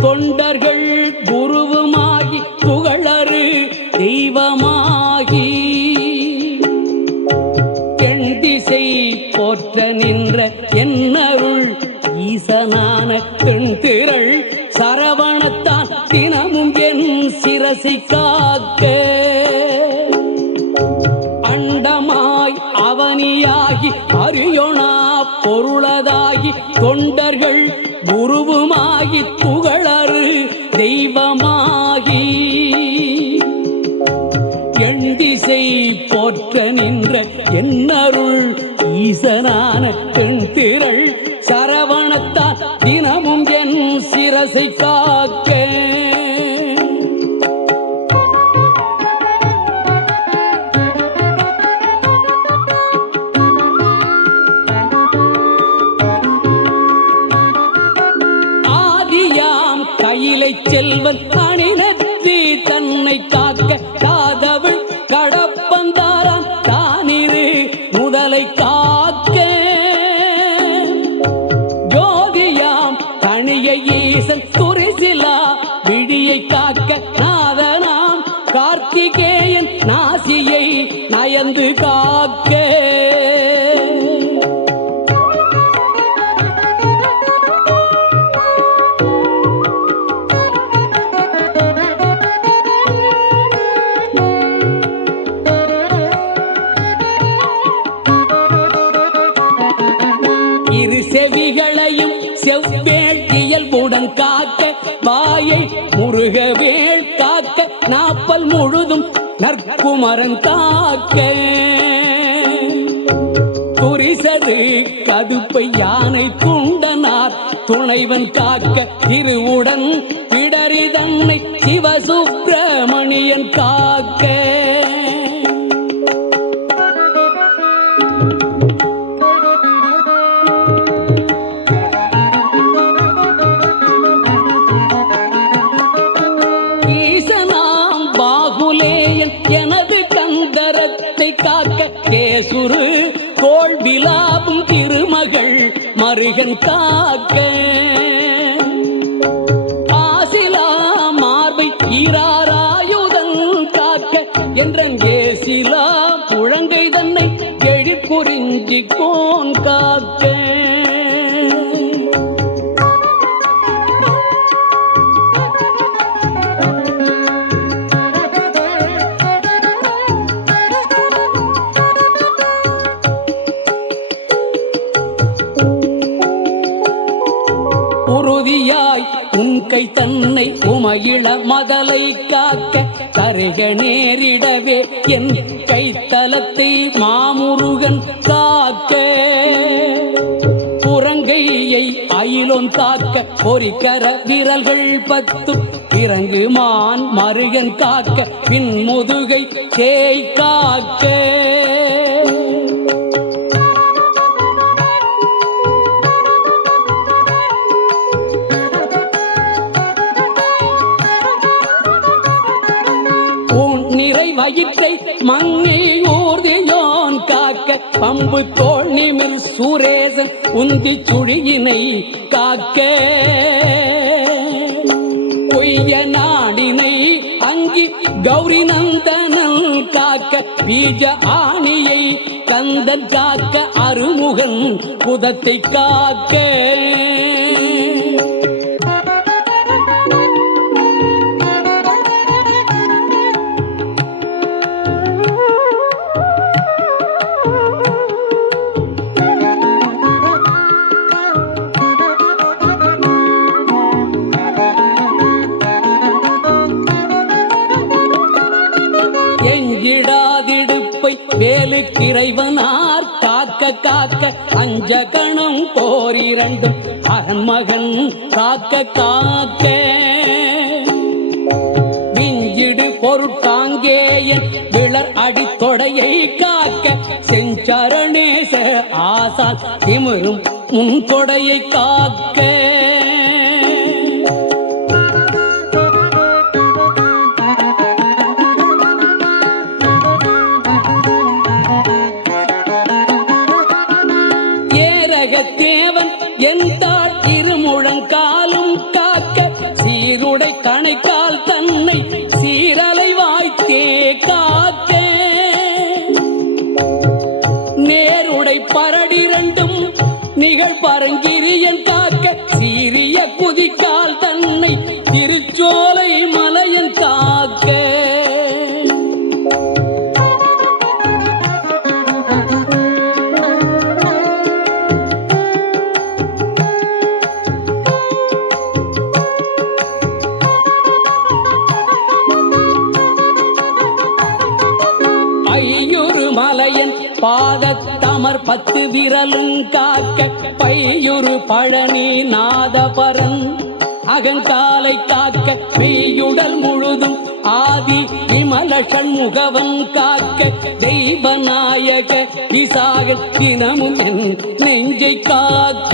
தொண்டர்கள் குருவுமாகி புகழறு தெய்வமாகி எண் திசை போற்ற நின்ற என்னருள் ஈசனான தென்திரள் சரவணத்தான் தினமும் என் சிரசை காக்க அண்டமாய் அவனியாகி அரியோனா பொருளதாகி தொண்டர்கள் குருவுமாகி புகழறு தெய்வமாகி எண் திசை போற்ற நின்ற என்னருள் ஈசனான தென்திரள் சரவணத்தான் தினமும் என் சிரசை காக்க செல்வன் அணிநத்தி தன்னை காக்க காதவள் கடப்பந்தாரான் தானிரு முதலை காக்க ஜோதியாம் தனிய ஈசன் துரிசிலா விடியை காக்க நாதனாம் கார்த்திகேயன் நாசியை நயந்து காக்க செவிகளையும் செவ்வேள் இயல்புடன் காக்க வாயை முருகவேள் காக்க நாப்பல் முழுதும் நற்குமரன் காக்க துரிசது கதுப்பை யானை குண்டனார் துணைவன் காக்க திருவுடன் பிடரி தன்னை சிவசுப்பிரமணியன் காக்க எனது கந்தரத்தை காக்க கேசுரு தோல் விலாபும் திருமகள் மருகன் காக்க ஆசிலா மார்பை ஈராராயுதன் காக்க என்றங்கேசிலா புழங்கை தன்னை எழிற்புரிஞ்சி கோன் காக்க உன்கை தன்னை உமையிள மதலை காக்க தருக நேரிடவே என் கைத்தலத்தை மாமுருகன் காக்க புறங்கையை அயிலோன் காக்க பொறிக்கர விரல்கள் 10 பிறங்கு மான் மருகன் காக்க பின் முதுகை தேய் காக்க வயிற்றை மங்கை ஊர்தியோன் காக்க பம்பு தோல் நிமிர் சூரேசன் உந்தி சுழியினை காக்க பொய்ய நாடினை அங்கி கௌரி நந்தனன் காக்க பீஜ ஆணியை கந்தன் காக்க அருமுகன் புதத்தை காக்க வேலுக்கிறைவனார் காக்க காக்க அஞ்ச கணம் போரிரண்டும் அரண்மகன் காக்க காக்க விஞ்சிடு பொருட்காங்கேயன் விளர் அடித்தொடையை காக்க செஞ்சரணேச ஆசான் திமிரும் முன் கொடையை காக்க தேவன் என் தாழ் இருமுழங்காலும் காக்க 10 விரலும் காக்க பையுறு பழனி நாதபரன் அகங்காலை காக்க மெய்யுடல் முழுதும் ஆதி விமல சண்முகவன் காக்க தெய்வநாயக விசாக தினமும் என் நெஞ்சை காக்க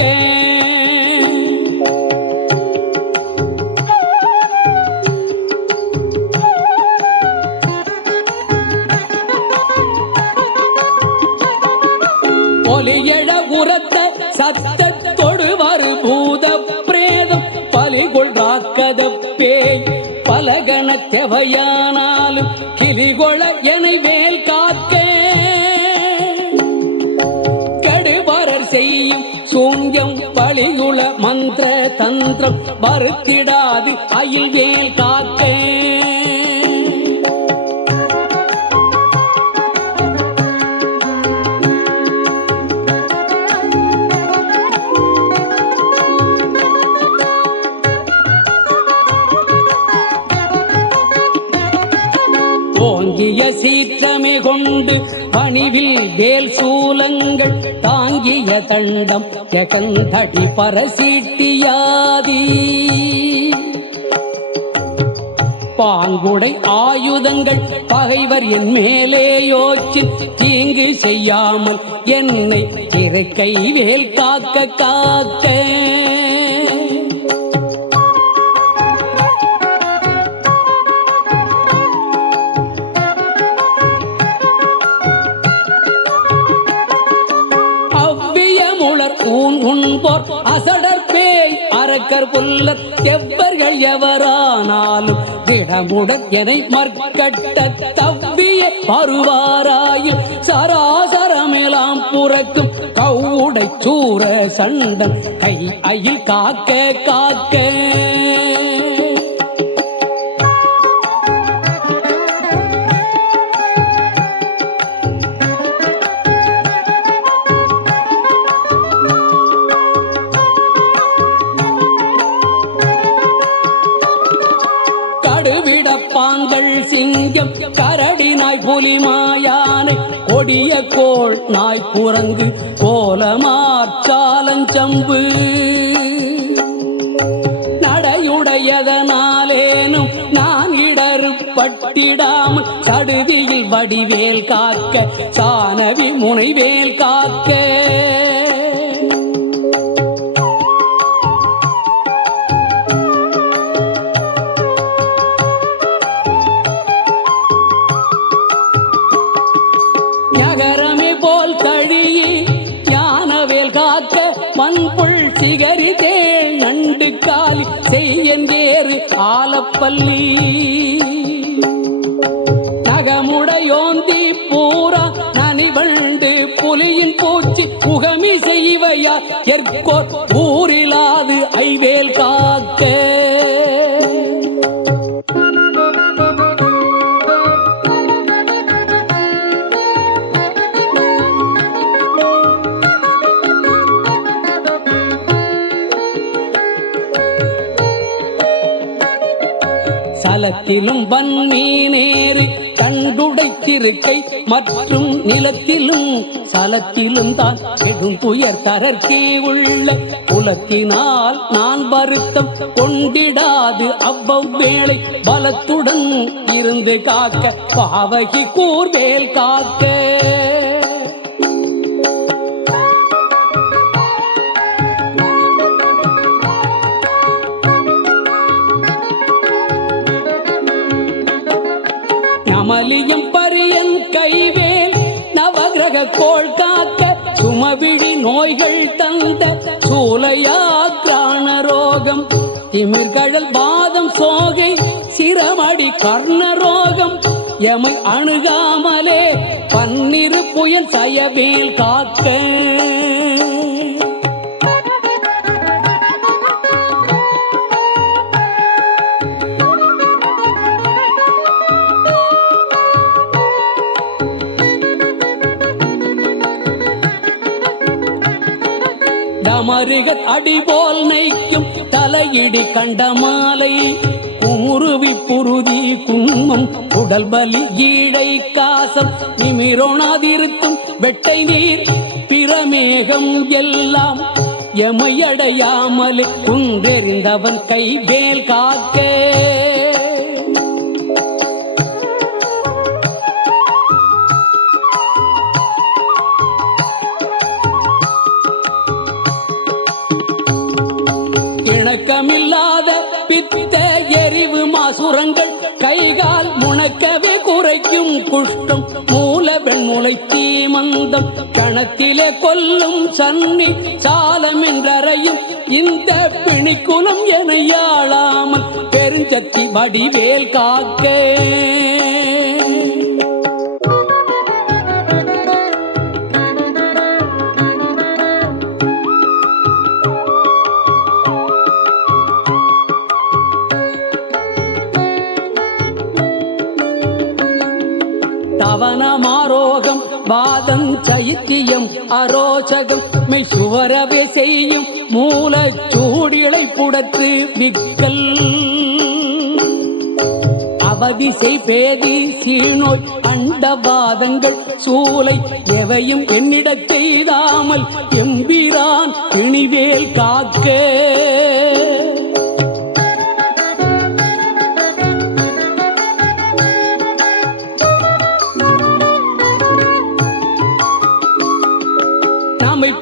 ஒலியழ உரத்த சத்தத்தொடு வரு பூத பிரேதம் பலிகொள் ராக்கத பேய் பலகண தெவையானாலும் கிளிகொள எனை வேல் காக்க கெடுபரர் செய்யும் சூன்யம் பலியுள மந்திர தந்திரம் வருத்திடாது அயில் வேல் காக்க ஓங்கிய சீற்றமே கொண்டு பணிவில் வேல் சூலங்கள் தாங்கிய தண்டம் எகந்தடி பரசீட்டியாதி பாங்குடை ஆயுதங்கள் பகைவர் என் மேலே யோச்சி தீங்கு செய்யாமல் என்னை இறைக்கை வேல் காக்க காக்க உண்போர் அசடர் பேய் அரக்கர் புல்லர் எவ்வர்கள் எவரானாலும் திடமுடன் எனை மற்கட்ட தவ்விய வருவாராயில் சராசரமெல்லாம் புறக்கும் கவுடை சூர சண்டம் கை அயில் காக்க காக்க சிங்கம் கரடினாய் புலிமாயானை கொடிய கோள் நாய் குரங்கு கோலமாற்றாலஞ்சம்பு நடையுடையதனாலேனும் நான் இடறு பட்டிடாமல் சடுதியில் வடிவேல் காக்க சானவி முனைவேல் காக்க மண்புள் சிகரி தேள் நண்டு காலி செய்யந்தேறு ஆலப்பள்ளி நகமுடையோந்தி பூரா நனிவண்டு புலியின் பூச்சி புகமி செய்வையா எற்கோர் ஊரிலாது ஐவேல் காக்க சலத்திலும் வன்மீனேறு கண்டுடைத்திருக்கை மற்றும் நிலத்திலும் சலத்திலும் தான் பெரும் துயர் தரற்கே உள்ள புலத்தினால் நான் வருத்தம் கொண்டிடாது அவ்வளை பலத்துடன் இருந்து காக்க பாவகி கூர்வேல் காக்க அமலியம் பரியன் கைவேல் நவகிரக கோள் காக்க சுமவிழி நோய்கள் தந்த சூலையாக்ரான ரோகம் திமிர்கழல் பாதம் சோகை சிரமடி கர்ணரோகம் எமை அணுகாமலே பன்னிரு புயல் சயவேல் காக்க மருகத் அடிபோல் நைக்கும் தலையிடி கண்டமாலை குமுருவி புருதி குன்மம் உடல் பலி ஈழை காசம் நிமிரோணாதிருத்தும் வெட்டை நீர் இந்திரமேகம் எல்லாம் எமையடையாமல் குன்றெறிந்தவன் கைவேல் காக்க. இணக்கமில்லாத பித்த எரிவு மாசுரங்கள் கைகால் முணக்கவே குறைக்கும் குஷ்டம் மூல வெண்முளை தீமந்தம் கணத்திலே கொல்லும் சன்னி சாலமென்றறையும் இந்த பிணிக்குலம் என யாழாமல் பெருஞ்சத்தி வடிவேல் காக்க. தவனமாரோகம் வாதம் சைத்தியம் அரோசகம் மெய்சுவரவே செய்யும் மூல சூடிளை புடத்து விக்கல் அவதிசை பேதி சீனோய் அண்டவாதங்கள் சூலை எவையும் என்னிடச் செய்தாமல் எம்பிரான் பிணிவேல் காக்க.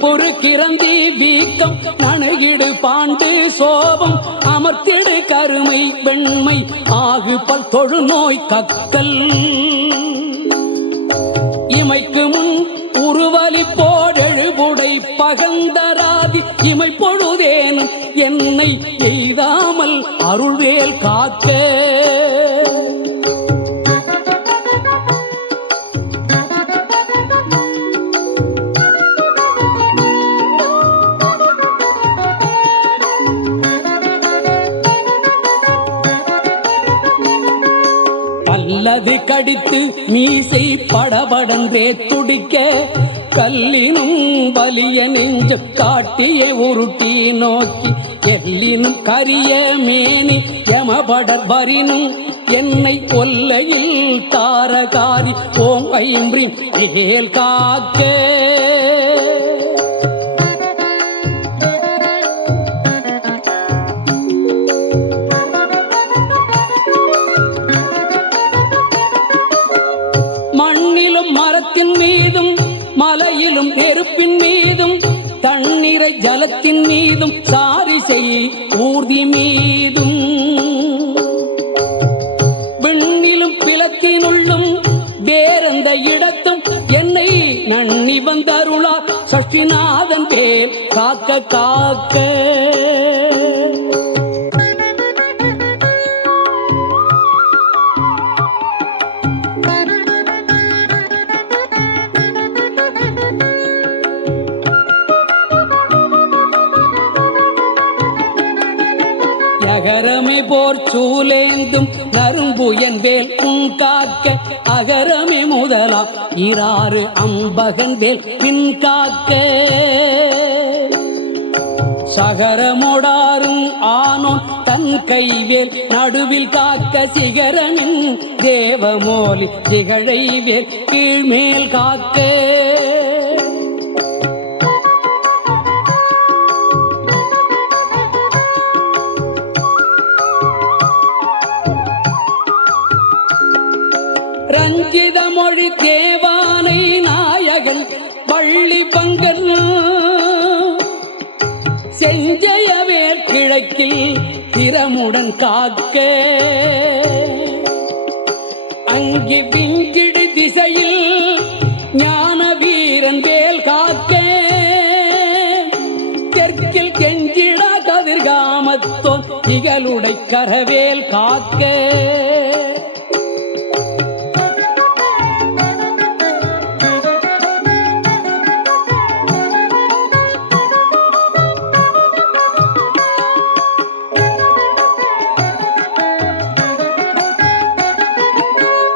பொறுக்கிறந்தி வீக்கம் நணுகிடு பாண்டு சோபம் அமர்த்திடு கருமை வெண்மை ஆகு பல் தொழுநோய் கக்கல் இமைக்கு முன் உருவலி போடெழுபுடை பகந்தராதி இமை பொழுதேனும் என்னை எய்தாமல் அருள்வேல் காக்க. அல்லது கடித்து மீசை படபடன்றே துடிக்க கல்லினும் வலிய நெஞ்ச காட்டியை உருட்டி நோக்கி எல்லினும் கரிய மேனி யமபடர் வரினும் என்னை கொல்லையில் தாரகாரி ஓம் ஐம்ரி வேல் காக்க. மரத்தின் மீதும் மலையிலும் நெருப்பின் மீதும் தண்ணீரை ஜலத்தின் மீதும் சாரிசை ஊர்தி மீதும் விண்ணிலும் பிளத்தினுள்ளும் வேறெந்த இடத்தும் என்னை நன்னி வந்தருளா சஷ்டிநாதன் வேல் காக்க காக்க. அகரமே போர் சூலேந்தும் நரும்பு என் வேல் உன் காக்க அகரமே முதலா இராறு அம்பகன் வேல் பின் காக்க. சகரமோடாரும் ஆனோன் தன் கைவேல் நடுவில் காக்க சிகரமின் தேவமோலி திகழை வேல் கீழ்மேல் காக்க. ரஞ்சித மொழி தேவானை நாயகன் பள்ளி பங்கன் செஞ்சயவேல் கிழக்கில் திறமுடன் காக்க. அங்கி விஞ்சிடு திசையில் ஞான வீரன் வேல் காக்க. தெற்கில் கெஞ்சிடா கதிர்காமத்தோன் திகழுடை கரவேல் காக்க.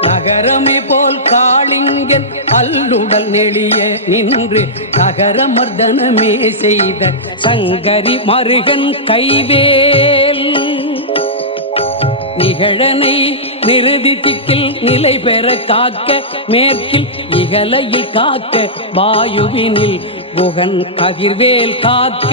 நகரமே போல் காளிங்கன் அல்லுடல் நெளிய நின்று நகர மர்தனமே செய்த சங்கரி மருகன் கைவேல் நிகழனை நிறுதி திக்கில் நிலை பெற காக்க மேற்கில் இகலையில் காக்க வாயுவினில் குகன் கதிர்வேல் காக்க.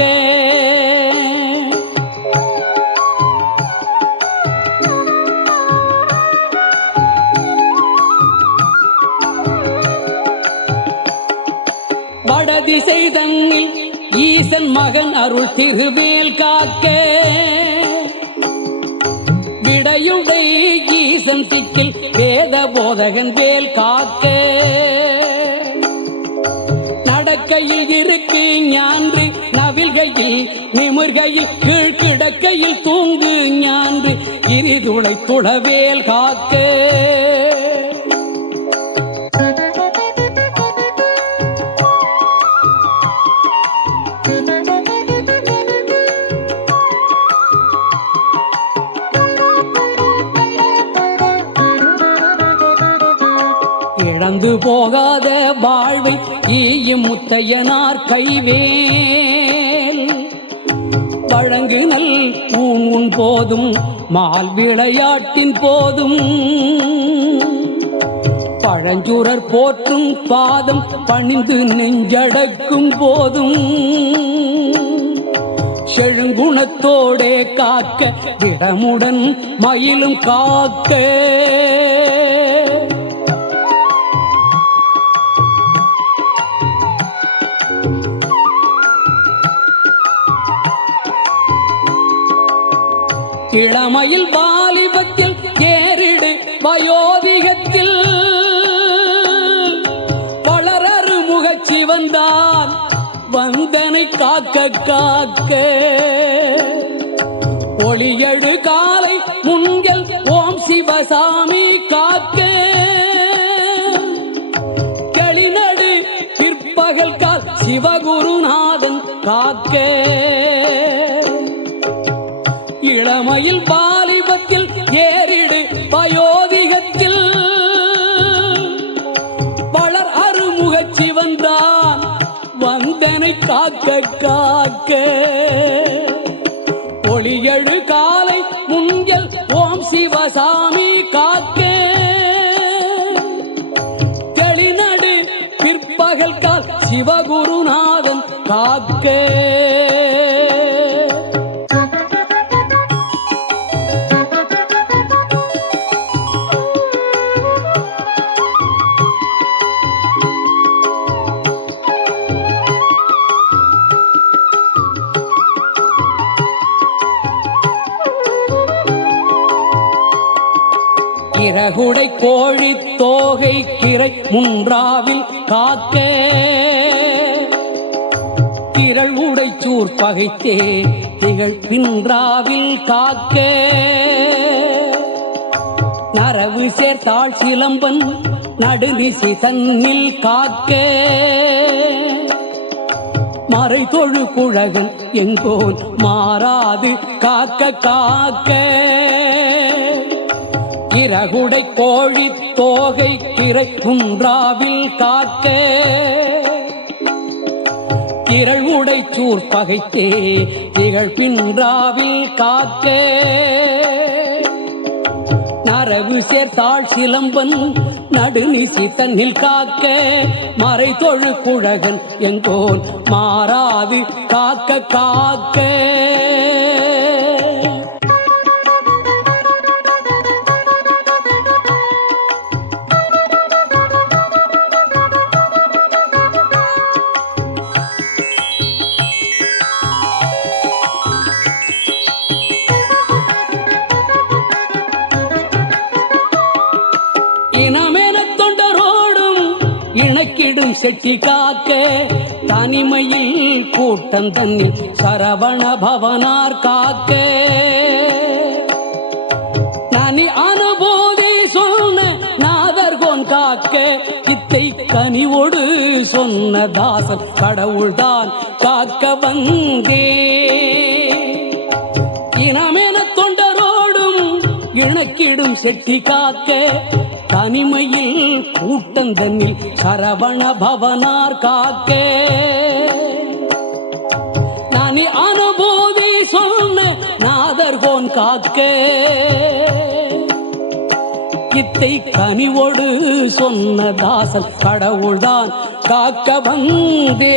வடதிசை தன்னில் ஈசன் மகன் அருள் திருவேல் காக்க. விடையுடை ஈசன் திக்கில் வேத போதகன் வேல் காக்க. நடக்கையில் இருக்கு ஞான்று நவில்கையில் நிமிர்கையில் கீழ்கிடக்கையில் தூங்கு ஞான்று இரிதுளை துளவேல் காக்க. இழந்து போகாத வாழ்வை ஈயும் முத்தையனார் கைவேல் வழங்குனல் ஊன் போதும் மால் விளையாட்டின் போதும் பழஞ்சுரர் போற்றும் பாதம் பணிந்து நெஞ்சடக்கும் போதும் செழுங்குணத்தோடே காக்க விடமுடன் மயிலும் காக்க. இளமையில் வாலிபத்தில் ஏறிடு வயோதிகத்தில் வளரறு முகச்சி வந்தான் வந்தனை காக்க காக்க. ஒளியடு காலை முன்கள் ஓம் சிவசாமி காக்க. கெளிநடு பிற்பகல் கால் சிவகுருநாதன் காக்க. இளமையில் வாலிபத்தில் ஏறிடு வயோதிகத்தில் வளர் அருமுகச்சி வந்தான் வந்தனை காக்க காக்க. ஒளியழு காலை முன்கள் ஓம் சிவசாமி காக்க. கெளிநடு பிற்பகல் கால் சிவகுருநாதன் காக்க. இறகுடை கோழி தோகை கிரை முன்றாவில் காக்க. திரள் உடைச்சூர் பகைத்தே திகழ் பின்றாவில் காக்க. நரவு சேர்த்தாள் சிலம்பன் நடுநிசி தன்னில் காக்க. மறை தொழு குழகன் எங்கோன் மாறாது காக்க காக்க. இறகுடை கோழி தோகை கிரை குன்றாவில் காக்க. திரள் உடைச்சூர் பகைத்தே திகழ் பின்றாவில் காக்க. நரவு சேர்த்தாள் சிலம்பன் நடுநிசி தன்னில் காக்க. மறை தொழு குழகன் எங்கோன் மாறாது காக்க காக்க. இணக்கிடும் செட்டி காக்க. தனிமையில் கூட்டம் தன்னில் சரவண பவனார் காக்க. நனி அனுபூதி சொன்ன நாதர்கோன் காக்க. இத்தை கனிவோடு சொன்ன தாசன் கடவுள்தான் காக்க வந்தே. இனமென தொண்டரோடும் இணக்கிடும் செட்டி காக்க. தனிமையில் கூட்டம் தன்னில் சரவண பவனார் காக்க. நனி அனுபூதி சொன்ன நாதர்கோன் காக்க. வித்தை கனிவோடு சொன்ன தாசன் கடவுள்தான் காக்க வந்தேன்.